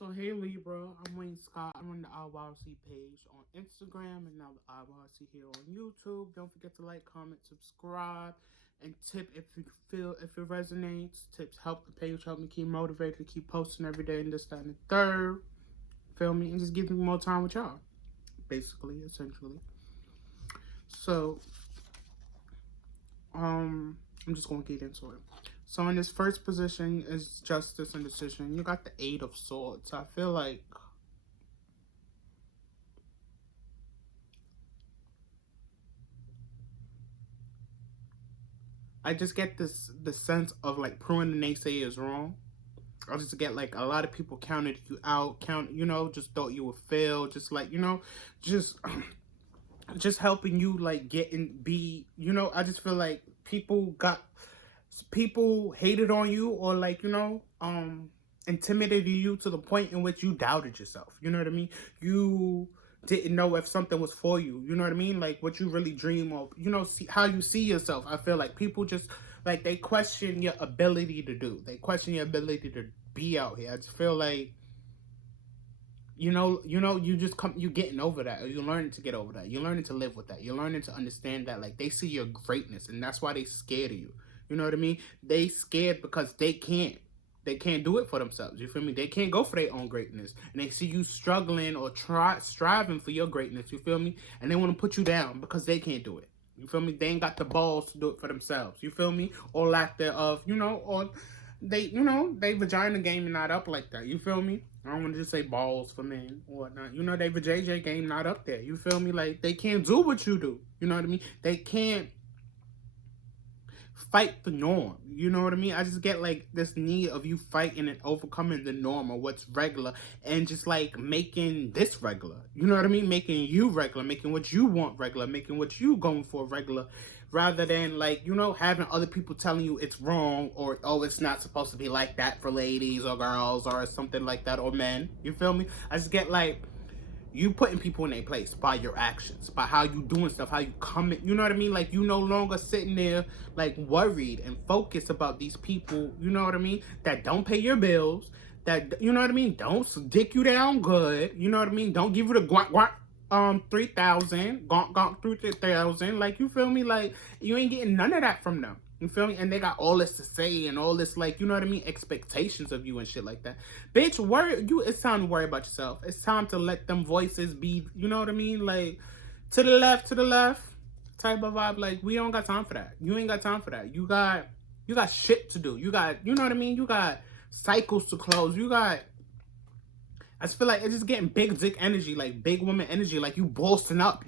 So hey Libra, I'm Wayne Scott. I'm on the IYC page on Instagram and now the IYC here on YouTube. Don't forget to like, comment, subscribe, and tip if you feel if it resonates. Tips help the page, help me keep motivated to keep posting every day and this, that, and the third. Feel me? And just give me more time with y'all. Basically, essentially. So I'm just gonna get into it. So in this first position is justice and decision. You got the Eight of Swords. I feel like I just get the sense of like proving the naysayers wrong. I just get like a lot of people counted you out, just thought you would fail, just like just just helping you like get and be. I just feel like people hated on you or like intimidated you to the point in which you doubted yourself. You know what I mean? You didn't know if something was for you. You know what I mean? Like what you really dream of. See how you see yourself. I feel like people just like they question your ability to do. They question your ability to be out here. I just feel like you getting over that, or you learning to get over that. You're learning to live with that. You're learning to understand that like they see your greatness, and that's why they scared of you. You know what I mean? They scared because they can't do it for themselves. You feel me? They can't go for their own greatness, and they see you struggling or striving for your greatness. You feel me? And they want to put you down because they can't do it. You feel me? They ain't got the balls to do it for themselves. You feel me? Or lack thereof. Or they vagina game not up like that. You feel me? I don't want to just say balls for men or whatnot. They JJ game not up there. You feel me? Like they can't do what you do. You know what I mean? They can't fight the norm. You know what I mean? I just get like this need of you fighting and overcoming the norm or what's regular and just like making this regular. You know what I mean? Making you regular, making what you want regular, making what you going for regular, rather than like, having other people telling you it's wrong or, oh, it's not supposed to be like that for ladies or girls or something like that, or men. You feel me? I just get like, you putting people in their place by your actions, by how you doing stuff, how you coming, you know what I mean? Like you no longer sitting there like worried and focused about these people, you know what I mean, that don't pay your bills, that, you know what I mean, don't dick you down good, you know what I mean, don't give you the guac guac 3,000, gonk 3,000, like, you feel me? Like you ain't getting none of that from them. You feel me? And they got all this to say and all this, like, you know what I mean, expectations of you and shit like that. Bitch, it's time to worry about yourself. It's time to let them voices be, you know what I mean? Like, to the left type of vibe. Like, we don't got time for that. You ain't got time for that. You got shit to do. You got, you know what I mean? You got cycles to close. I just feel like it's just getting big dick energy, like big woman energy, like you boasting up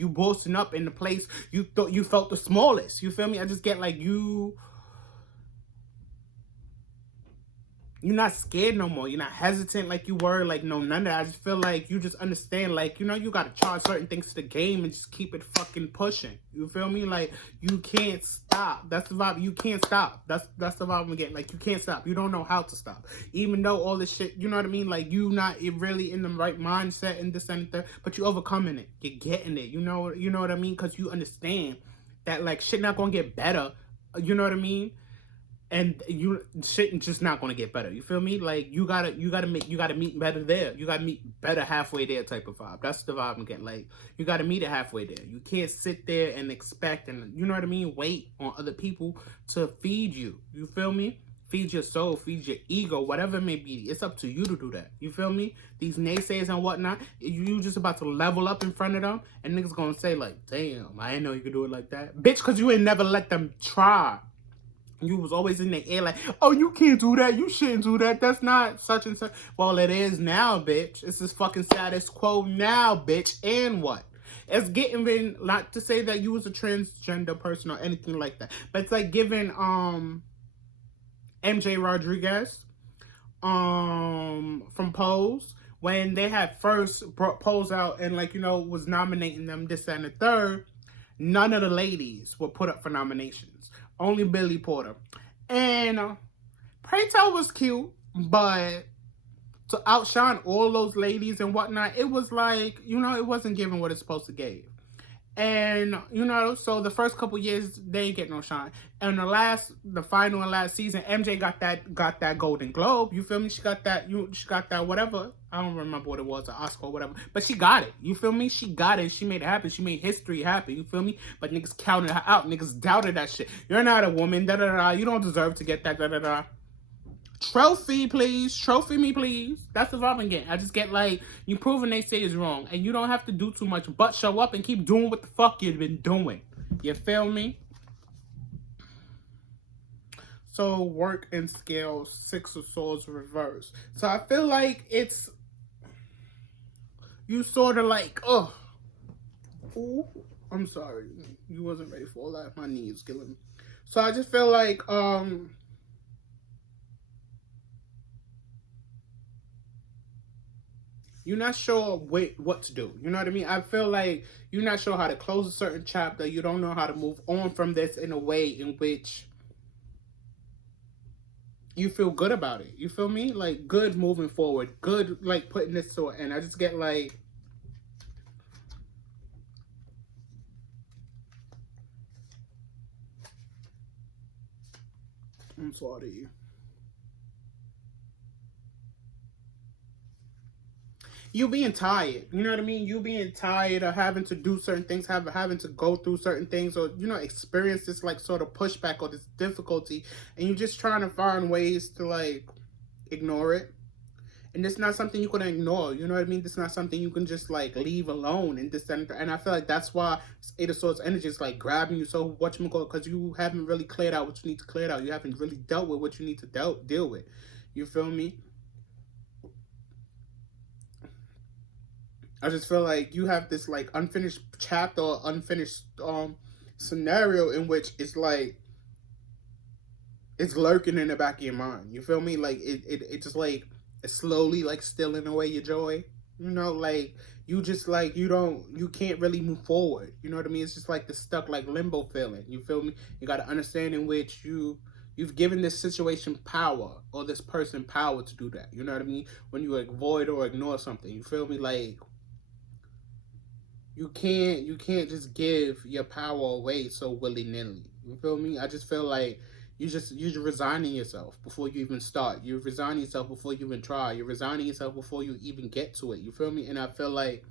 in the place you thought you felt the smallest. You feel me? I just get like you're not scared no more. You're not hesitant like you were, like none of that. I just feel like you just understand, like, you gotta charge certain things to the game and just keep it fucking pushing. You feel me? Like, you can't stop. That's the vibe. You can't stop. That's the vibe I'm getting. Like, you can't stop. You don't know how to stop. Even though all this shit, you know what I mean? Like, you not really in the right mindset and this and that, but you overcoming it. You're getting it. You know what I mean? Because you understand that, like, shit not gonna get better. You know what I mean? And shit just not gonna get better. You feel me? Like you gotta meet better there. You gotta meet better halfway there type of vibe. That's the vibe I'm getting. Like you gotta meet it halfway there. You can't sit there and expect and, you know what I mean, wait on other people to feed you. You feel me? Feed your soul, feed your ego, whatever it may be. It's up to you to do that. You feel me? These naysayers and whatnot, you just about to level up in front of them, and niggas gonna say like, damn, I didn't know you could do it like that. Bitch, cause you ain't never let them try. You was always in the air like, oh, you can't do that. You shouldn't do that. That's not such and such. Well, it is now, bitch. It's this fucking status quo now, bitch. And what? It's getting rid, not to say that you was a transgender person or anything like that, but it's like giving MJ Rodriguez from Pose, when they had first brought Pose out and like, was nominating them this and the third, none of the ladies were put up for nominations. Only Billy Porter. And Pray Tell was cute, but to outshine all those ladies and whatnot, it was like, it wasn't giving what it's supposed to give. And, so the first couple years, they ain't get no shine. And the final and last season, MJ got that Golden Globe. You feel me? She got that whatever. I don't remember what it was, an Oscar or whatever. But she got it. You feel me? She got it. She made it happen. She made history happen. You feel me? But niggas counted her out. Niggas doubted that shit. You're not a woman. Da da da. You don't deserve to get that. Da da da. Trophy, please. Trophy me, please. That's what I've been getting. I just get like, you proving they say is wrong. And you don't have to do too much but show up and keep doing what the fuck you've been doing. You feel me? So work and scale, 6 of Swords reverse. So I feel like it's, you sort of like, oh, ooh, I'm sorry, you wasn't ready for all that. My knee is killing me. So I just feel like you're not sure what to do. You know what I mean? I feel like you're not sure how to close a certain chapter. You don't know how to move on from this in a way in which you feel good about it. You feel me? Like, good moving forward. Good, like, putting this to an end. I just get, like, I'm sorry. You being tired. You know what I mean? You being tired of having to do certain things, having to go through certain things, or, you know, experience this, like, sort of pushback or this difficulty, and you're just trying to find ways to, like, ignore it. And it's not something you can ignore. You know what I mean? It's not something you can just like leave alone in this center. And I feel like that's why Eight of Swords energy is like grabbing you so whatchamacallit, because you haven't really cleared out what you need to clear out. You haven't really dealt with what you need to deal with. You feel me? I just feel like you have this like unfinished chapter or unfinished scenario in which it's like it's lurking in the back of your mind. You feel me? Like it just like it's slowly like stealing away your joy. You know, like you just like you can't really move forward. You know what I mean? It's just like the stuck like limbo feeling. You feel me? You got to understand in which you've given this situation power or this person power to do that. You know what I mean? When you avoid or ignore something, you feel me? Like you can't just give your power away so willy-nilly. You feel me? I just feel like you're resigning yourself before you even start. You're resigning yourself before you even try. You're resigning yourself before you even get to it. You feel me? And I feel like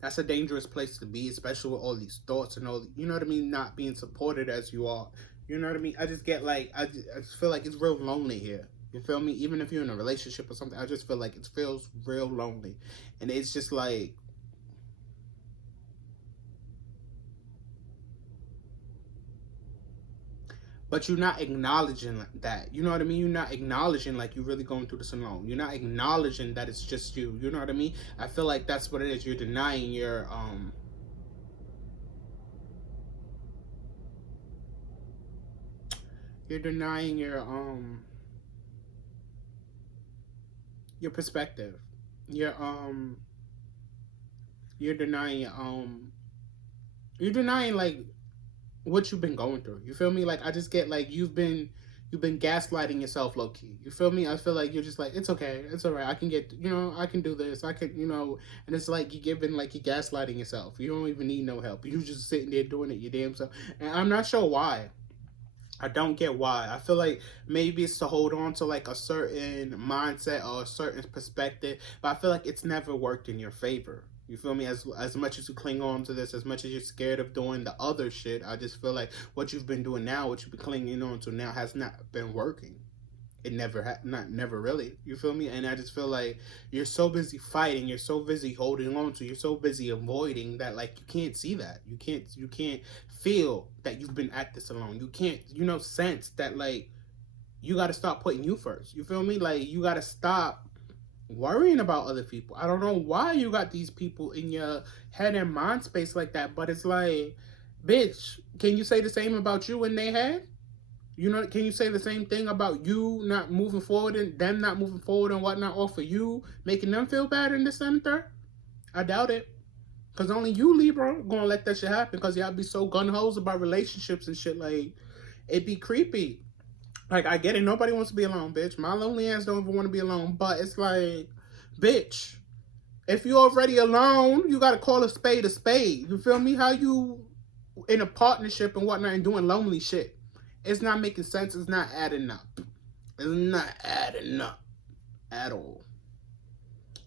that's a dangerous place to be, especially with all these thoughts and all, you know what I mean, not being supported as you are. You know what I mean? I just get like, I just feel like it's real lonely here. You feel me? Even if you're in a relationship or something, I just feel like it feels real lonely. And it's just like, but you're not acknowledging that. You know what I mean? You're not acknowledging like you're really going through this alone. You're not acknowledging that it's just you. You know what I mean? I feel like that's what it is. You're denying you're denying your perspective. You're denying you're denying like what you've been going through. You feel me? Like I just get like you've been gaslighting yourself low key. You feel me? I feel like you're just like, it's okay, it's alright. I can get, you know, I can do this. I can, you know, and it's like you're giving like you're gaslighting yourself. You don't even need no help. You're just sitting there doing it your damn self. And I'm not sure why. I don't get why. I feel like maybe it's to hold on to like a certain mindset or a certain perspective, but I feel like it's never worked in your favor. You feel me? As much as you cling on to this, as much as you're scared of doing the other shit, I just feel like what you've been doing now, what you've been clinging on to now, has not been working. It never really. You feel me? And I just feel like you're so busy fighting, you're so busy holding on to, you're so busy avoiding that like you can't see that. You can't feel that you've been at this alone. You can't, you know, sense that like you got to stop putting you first. You feel me? Like you got to stop worrying about other people. I don't know why you got these people in your head and mind space like that, but it's like, bitch, can you say the same about you in their head? You know, can you say the same thing about you not moving forward and them not moving forward and whatnot, or for you making them feel bad in the center? I doubt it. Because only you, Libra, gonna let that shit happen because y'all be so gun-hos about relationships and shit. Like, it be creepy. Like, I get it. Nobody wants to be alone, bitch. My lonely ass don't even want to be alone. But it's like, bitch, if you're already alone, you got to call a spade a spade. You feel me? How you in a partnership and whatnot and doing lonely shit? It's not making sense. It's not adding up. It's not adding up at all.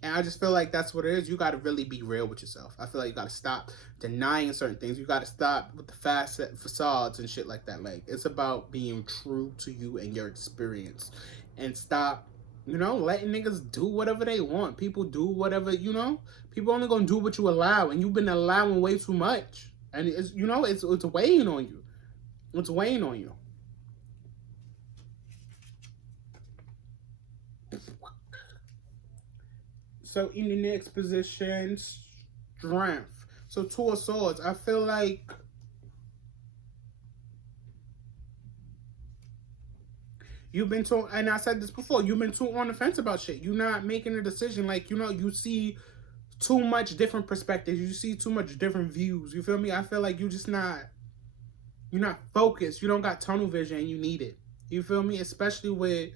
And I just feel like that's what it is. You got to really be real with yourself. I feel like you got to stop denying certain things. You got to stop with the facades and shit like that. Like, it's about being true to you and your experience. And stop, letting niggas do whatever they want. People do whatever, People only gonna do what you allow. And you've been allowing way too much. And it's weighing on you. It's weighing on you. So in the next position, strength. So Two of Swords. I feel like you've been too, and I said this before, you've been too on the fence about shit. You're not making a decision. Like, you see too much different perspectives. You see too much different views. You feel me? I feel like you're not focused. You don't got tunnel vision and you need it. You feel me? Especially with,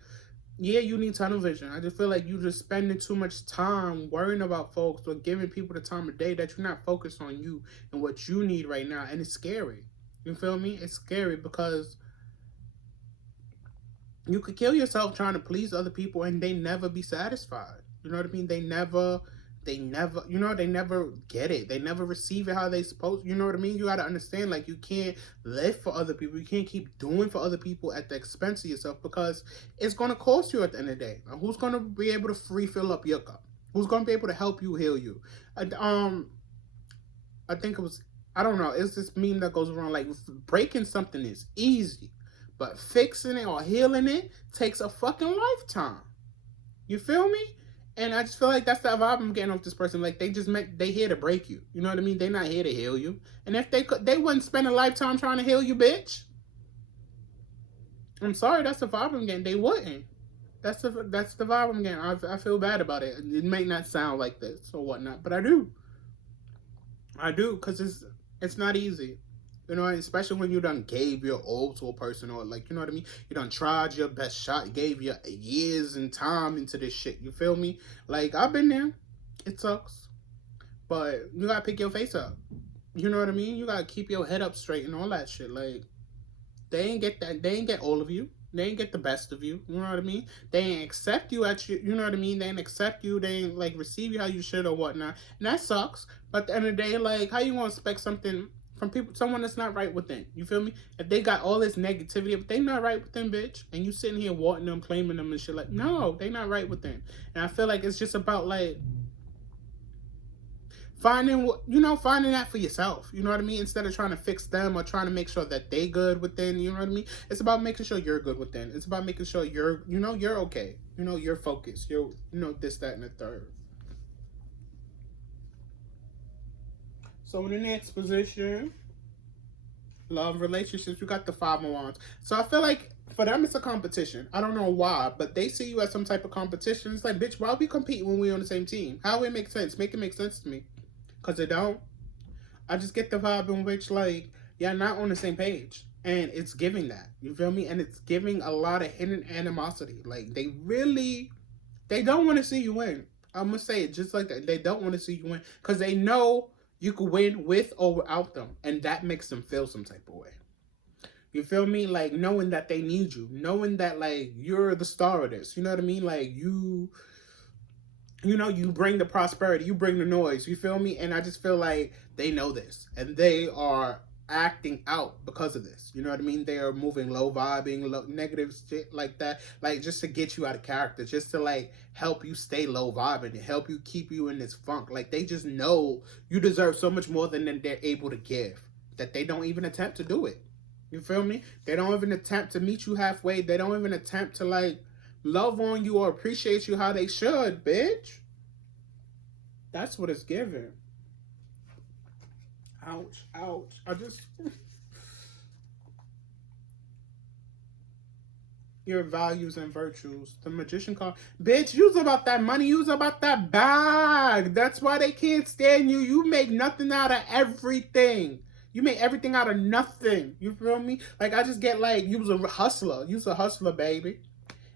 yeah, you need tunnel vision. I just feel like you're just spending too much time worrying about folks or giving people the time of day that you're not focused on you and what you need right now. And it's scary. You feel me? It's scary because you could kill yourself trying to please other people and they never be satisfied. You know what I mean? They never get it. They never receive it how they supposed. You know what I mean? You got to understand, like, you can't live for other people. You can't keep doing for other people at the expense of yourself, because it's going to cost you at the end of the day. And who's going to be able to fill up your cup? Who's going to be able to help you heal you? And, I think it was, I don't know, it's this meme that goes around, like, breaking something is easy, but fixing it or healing it takes a fucking lifetime. You feel me? And I just feel like that's the vibe I'm getting off this person. Like, they here to break you. You know what I mean? They're not here to heal you. And if they could, they wouldn't spend a lifetime trying to heal you, bitch. I'm sorry, that's the vibe I'm getting. They wouldn't. That's the vibe I'm getting. I feel bad about it. It may not sound like this or whatnot, but I do. I do, because it's not easy. You know, especially when you done gave your all to a person, or, like, you know what I mean? You done tried your best shot, gave your years and time into this shit. You feel me? Like, I've been there. It sucks. But you gotta pick your face up. You know what I mean? You gotta keep your head up straight and all that shit. Like, they ain't get that. They ain't get all of you. They ain't get the best of you. You know what I mean? They ain't accept you at you know what I mean? They ain't accept you. They ain't, like, receive you how you should or whatnot. And that sucks. But at the end of the day, like, how you gonna expect something from people, someone that's not right within? You feel me? If they got all this negativity, but they not right within, bitch, and you sitting here wanting them, claiming them and shit, like, no, they not right within. And I feel like it's just about, like, finding that for yourself. You know what I mean? Instead of trying to fix them or trying to make sure that they good within. You know what I mean? It's about making sure you're good within. It's about making sure you're okay. You're focused. You're, this, that, and the third. So in the next position, love, relationships, you got the Five of Wands. So I feel like for them it's a competition. I don't know why, but they see you as some type of competition. It's like, bitch, why we compete when we on the same team? How would it make sense? Make it make sense to me. Because it don't. I just get the vibe in which, like, you're not on the same page. And it's giving that. You feel me? And it's giving a lot of hidden animosity. Like, they don't want to see you win. I'm going to say it just like that. They don't want to see you win. Because they know you could win with or without them. And that makes them feel some type of way. You feel me? Like, knowing that they need you. Knowing that, like, you're the star of this. You know what I mean? Like, you bring the prosperity, you bring the noise, you feel me? And I just feel like they know this, and they are acting out because of this. You know what I mean? They are moving low vibing, negative shit like that, like, just to get you out of character, just to, like, help you stay low vibing and help you keep you in this funk. Like, they just know you deserve so much more than they're able to give, that they don't even attempt to do it. You feel me? They don't even attempt to meet you halfway. They don't even attempt to, like, love on you or appreciate you how they should, bitch. That's what it's giving. Ouch, ouch. Your values and virtues. The Magician card. Bitch, you's about that money. You's about that bag. That's why they can't stand you. You make nothing out of everything. You make everything out of nothing. You feel me? Like, I just get, like, you was a hustler. You was a hustler, baby.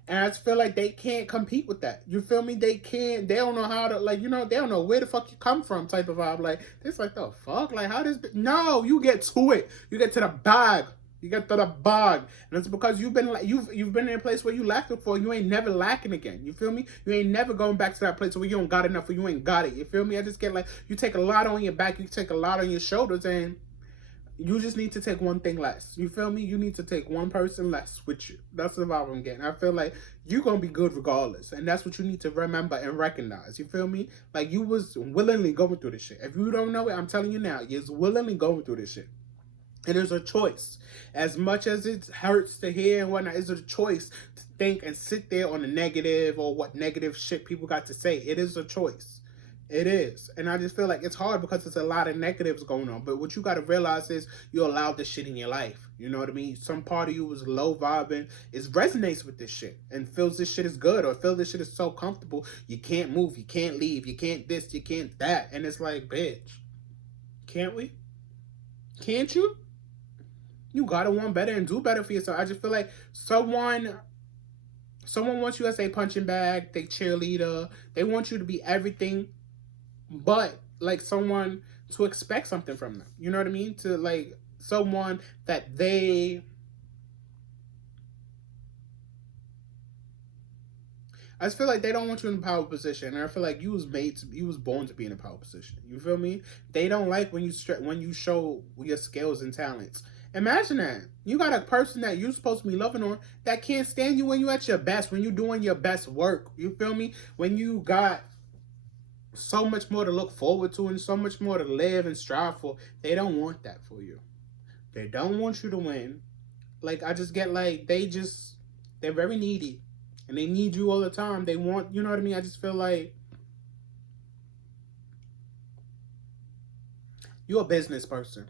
And I just feel like they can't compete with that. You feel me? They can't. They don't know how to, like, they don't know where the fuck you come from type of vibe. Like, it's like, the fuck? Like, how does... No, you get to it. You get to the bag. You get to the bag, and it's because you've been in a place where you lacked before. You ain't never lacking again. You feel me? You ain't never going back to that place where you don't got enough or you ain't got it. You feel me? I just get like you take a lot on your back, you take a lot on your shoulders, and you just need to take one thing less. You feel me? You need to take one person less with you. That's the vibe I'm getting. I feel like you're gonna be good regardless. And that's what you need to remember and recognize. You feel me? Like you was willingly going through this shit. If you don't know it, I'm telling you now, you're willingly going through this shit. It is a choice. As much as it hurts to hear and whatnot, it's a choice to think and sit there on the negative or what negative shit people got to say. It is a choice. It is. And I just feel like it's hard because there's a lot of negatives going on. But what you got to realize is you allowed this shit in your life. You know what I mean? Some part of you was low vibing. It resonates with this shit and feels this shit is good or feels this shit is so comfortable. You can't move. You can't leave. You can't this. You can't that. And it's like, bitch, can't we? Can't you? You gotta want better and do better for yourself. I just feel like someone wants you as a punching bag, they cheerleader. They want you to be everything but like someone to expect something from them. You know what I mean? To like someone that they I just feel like they don't want you in a power position, and I feel like you was born to be in a power position. You feel me? They don't like when you show your skills and talents. Imagine that you got a person that you're supposed to be loving on that can't stand you when you at your best, when you're doing your best work. You feel me? When you got so much more to look forward to and so much more to live and strive for, they don't want that for you. They don't want you to win. Like I just get like they're very needy. And they need you all the time. They want, you know what I mean? I just feel like you're a business person.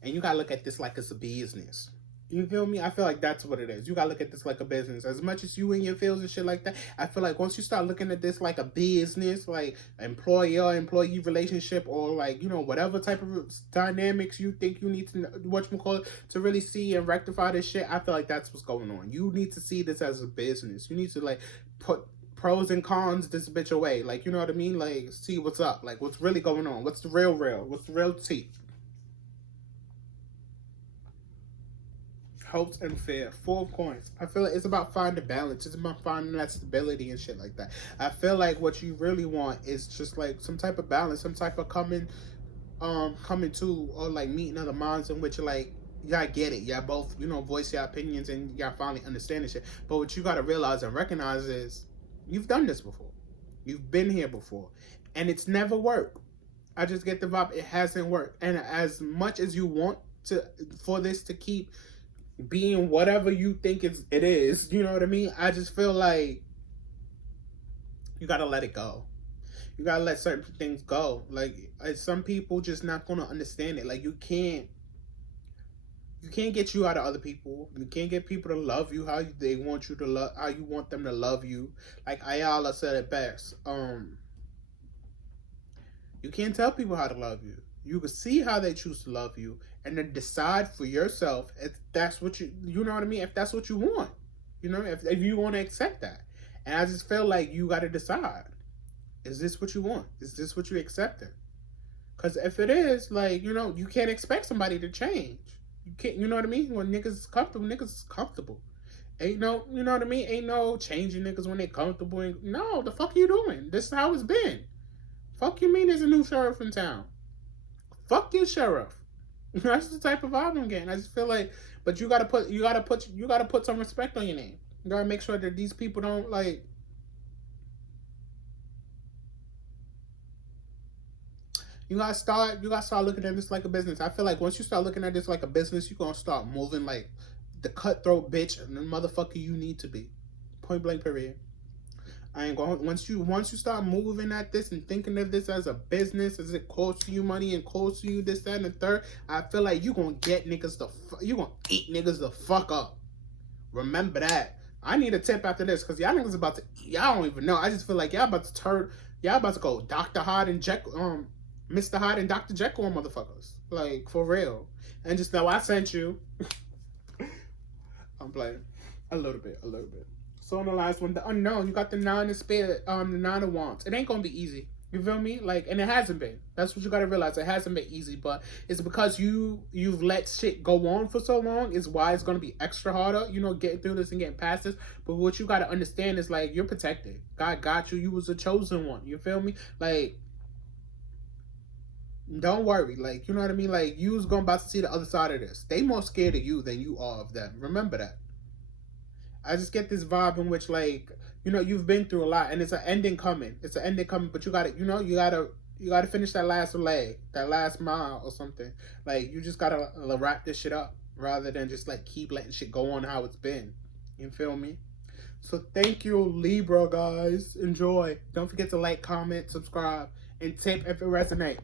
And you gotta look at this like it's a business. You feel me? I feel like that's what it is. You gotta look at this like a business. As much as you in your fields and shit like that, I feel like once you start looking at this like a business, like employer-employee relationship, or like, you know, whatever type of dynamics you think you need to whatchamacallit to really see and rectify this shit, I feel like that's what's going on. You need to see this as a business. You need to like put pros and cons this bitch away. Like, you know what I mean? Like, see what's up. Like, what's really going on? What's the real? What's the real tea? Hopes and fear. 4 of coins. I feel like it's about finding balance. It's about finding that stability and shit like that. I feel like what you really want is just like some type of balance, some type of coming to or like meeting other minds in which like y'all get it. Y'all both, you know, voice your opinions and y'all finally understand this shit. But what you gotta realize and recognize is you've done this before. You've been here before. And it's never worked. I just get the vibe it hasn't worked. And as much as you want for this to keep being whatever you think it is, you know what I mean? I just feel like you gotta let it go. You gotta let certain things go. Like some people just not gonna understand it. Like you can't get you out of other people. You can't get people to love you how they want you to love, how you want them to love you. Like Ayala said it best. You can't tell people how to love you. You can see how they choose to love you and then decide for yourself if that's what you know what I mean? If that's what you want. You know, if you want to accept that. And I just feel like you got to decide. Is this what you want? Is this what you're accepting? Because if it is, like, you know, you can't expect somebody to change. You can't, you know what I mean? When niggas is comfortable. Ain't no, you know what I mean? Ain't no changing niggas when they comfortable. No, the fuck you doing? This is how it's been. Fuck you mean there's a new sheriff in town? Fuck you, sheriff. That's the type of vibe I'm getting. I just feel like, but you gotta put some respect on your name. You gotta make sure that these people don't like. You gotta start looking at this like a business. I feel like once you start looking at this like a business, you're gonna start moving like the cutthroat bitch and the motherfucker you need to be. Point blank period. I ain't going. Once you start moving at this and thinking of this as a business, as it costs you money and costs you this, that, and the third, I feel like you gonna get niggas you gonna eat niggas the fuck up. Remember that. I need a tip after this because y'all niggas about to. Y'all don't even know. I just feel like y'all about to go Dr. Hyde and Jekyll, Mr. Hyde and Dr. Jekyll on motherfuckers. Like for real. And just know I sent you. I'm playing a little bit. So on the last one, the unknown, you got the 9 of spades, the 9 of wands. It ain't gonna be easy. You feel me? Like, and it hasn't been. That's what you gotta realize. It hasn't been easy, but it's because you've let shit go on for so long is why it's gonna be extra harder, you know, getting through this and getting past this. But what you gotta understand is like you're protected. God got you. You was a chosen one. You feel me? Like, don't worry. Like, you know what I mean? Like, you was going about to see the other side of this. They more scared of you than you are of them. Remember that. I just get this vibe in which, like, you know, you've been through a lot, and it's an ending coming. It's an ending coming, but you got to, you know, you gotta finish that last leg, that last mile or something. Like, you just gotta wrap this shit up rather than just like keep letting shit go on how it's been. You feel me? So thank you, Libra guys. Enjoy. Don't forget to like, comment, subscribe, and tip if it resonates.